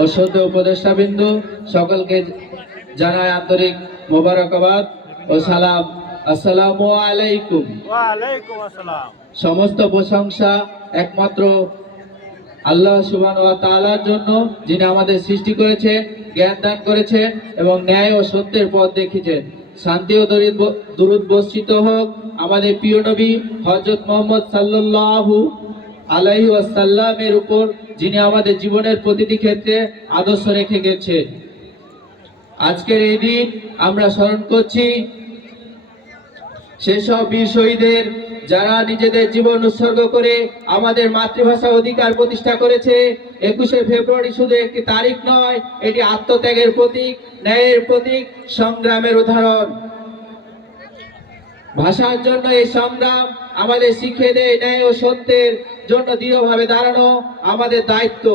ও শ্রদ্ধেয় উপদেষ্টাবৃন্দ সকলকে জানাই আন্তরিক মোবারকবাদ ও সালাম। আসসালামু আলাইকুম। ওয়া আলাইকুম আসসালাম। সমস্ত প্রশংসা একমাত্র আল্লাহ সুবহানাহু ওয়া তাআলার জন্য, যিনি আমাদের সৃষ্টি করেছেন, জ্ঞান দান করেছেন এবং ন্যায় ও সত্যের পথ দেখিয়েছেন। শান্তি ও দরুদ বর্ষিত হোক আমাদের প্রিয় নবী হযরত মুহাম্মদ সাল্লাল্লাহু আলাইহি ওয়াসাল্লামের উপর, যিনি আমাদের জীবনের প্রতিটি ক্ষেত্রে আদর্শ রেখে গেছেন। আজকের এই দিন আমরা স্মরণ করছি সেসব বীর শহীদের, যারা নিজেদের জীবন উৎসর্গ করে আমাদের মাতৃভাষা অধিকার প্রতিষ্ঠা করেছে। 21শে ফেব্রুয়ারি শুধু একটি তারিখ নয়, এটি আত্মত্যাগের প্রতীক, ন্যায়ের প্রতীক, সংগ্রামের উদাহরণ। ভাষার জন্য এই সংগ্রাম আমাদের শিখিয়ে দেয় ন্যায় ও সত্যের জন্য দৃঢ়ভাবে দাঁড়ানো আমাদের দায়িত্ব।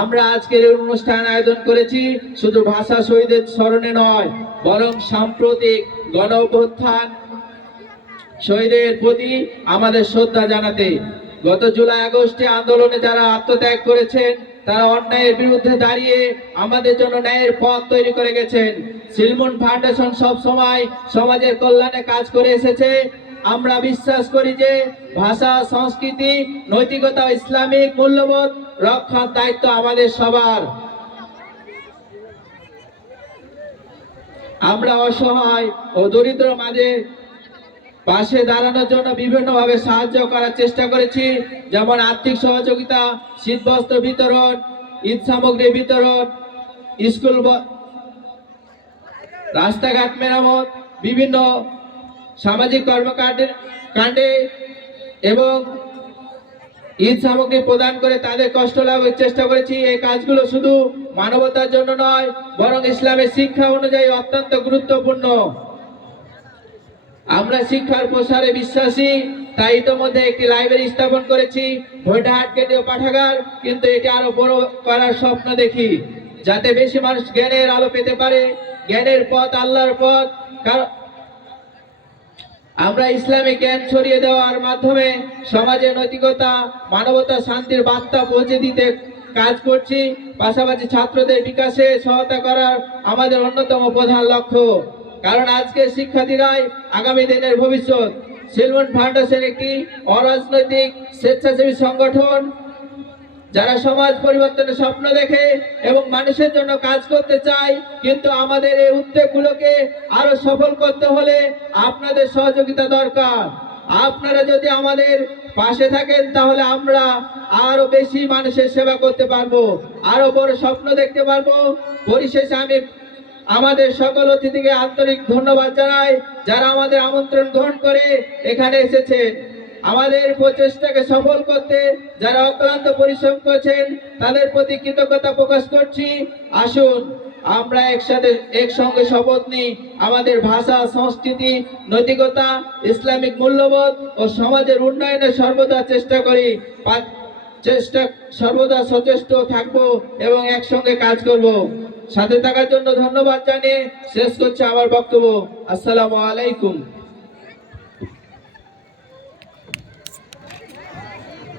আমরা আজকের এই অনুষ্ঠান আয়োজন করেছি শুধু ভাষা শহীদের স্মরণে নয়, বরং সাম্প্রতিক গণ অভ্যুত্থান শহীদের প্রতি আমাদের শ্রদ্ধা জানাতে। গত জুলাই আগস্টে আন্দোলনে যারা আত্মত্যাগ করেছেন, তারা অন্যায়ের বিরুদ্ধে দাঁড়িয়ে আমাদের জন্য ন্যায়ের পথ তৈরি করে গেছেন। সিলমুন ফাউন্ডেশন সব সময় সমাজের কল্যাণে কাজ করে এসেছে। আমরা বিশ্বাস করি যে ভাষা, সংস্কৃতি, নৈতিকতা ও ইসলামিক মূল্যবোধ রক্ষার দায়িত্ব আমাদের সবার। আমরা অসহায় ও দরিদ্র মাঝে পাশে দাঁড়ানোর জন্য বিভিন্নভাবে সাহায্য করার চেষ্টা করেছি, যেমন আর্থিক সহযোগিতা, শীতবস্ত্র বিতরণ, ঈদ সামগ্রী বিতরণ, স্কুল, রাস্তাঘাট মেরামত, বিভিন্ন সামাজিক কর্মকাণ্ডে এবং ঈদ সামগ্রী প্রদান করে তাদের কষ্ট লাঘবের চেষ্টা করেছি। এই কাজগুলো শুধু মানবতার জন্য নয়, বরং ইসলামের শিক্ষা অনুযায়ী অত্যন্ত গুরুত্বপূর্ণ। আমরা শিক্ষার প্রসারে বিশ্বাসী, তাই ইতিমধ্যে একটি লাইব্রেরি স্থাপন করেছি, ভৈরহাট কেন্দ্রীয় পাঠাগার, কিন্তু এটি আরো বড় করার স্বপ্ন দেখি, যাতে বেশি মানুষ জ্ঞানের আলো পেতে পারে। জ্ঞানের পথ আল্লাহর পথ। আমরা ইসলামিক জ্ঞান ছড়িয়ে দেওয়ার মাধ্যমে সমাজে নৈতিকতা, মানবতা, শান্তির বার্তা পৌঁছে দিতে কাজ করছি। পাশাপাশি ছাত্রদের বিকাশে সহায়তা করার আমাদের অন্যতম প্রধান লক্ষ্য, কারণ আজকের শিক্ষার্থীরাই আগামী দিনের ভবিষ্যৎ। সিলমুন ফাউন্ডেশন একটি অরাজনৈতিক স্বেচ্ছাসেবী সংগঠন, যারা সমাজ পরিবর্তনের স্বপ্ন দেখে এবং মানুষের জন্য কাজ করতে চায়। কিন্তু আমাদের এই উদ্যোগগুলোকে আরো সফল করতে হলে আপনাদের সহযোগিতা দরকার। আপনারা যদি আমাদের পাশে থাকেন, তাহলে আমরা আরো বেশি মানুষের সেবা করতে পারবো, আরো বড় স্বপ্ন দেখতে পারবো। পরিশেষে আমি আমাদের সকল অতিথিকে আন্তরিক ধন্যবাদ জানাই, যারা আমাদের আমন্ত্রণ গ্রহণ করে এখানে এসেছেন। আমাদের প্রচেষ্টাকে সফল করতে যারা অক্লান্ত পরিশ্রম করেছেন, তাদের প্রতি কৃতজ্ঞতা প্রকাশ করছি। আসুন আমরা একসঙ্গে শপথ নিই, আমাদের ভাষা, সংস্কৃতি, নৈতিকতা, ইসলামিক মূল্যবোধ ও সমাজের উন্নয়নে সর্বদা সর্বদা সচেষ্ট থাকবো এবং একসঙ্গে কাজ করব। সাথে থাকার জন্য ধন্যবাদ জানিয়ে শেষ করছি আমার বক্তব্য। আসসালামু আলাইকুম।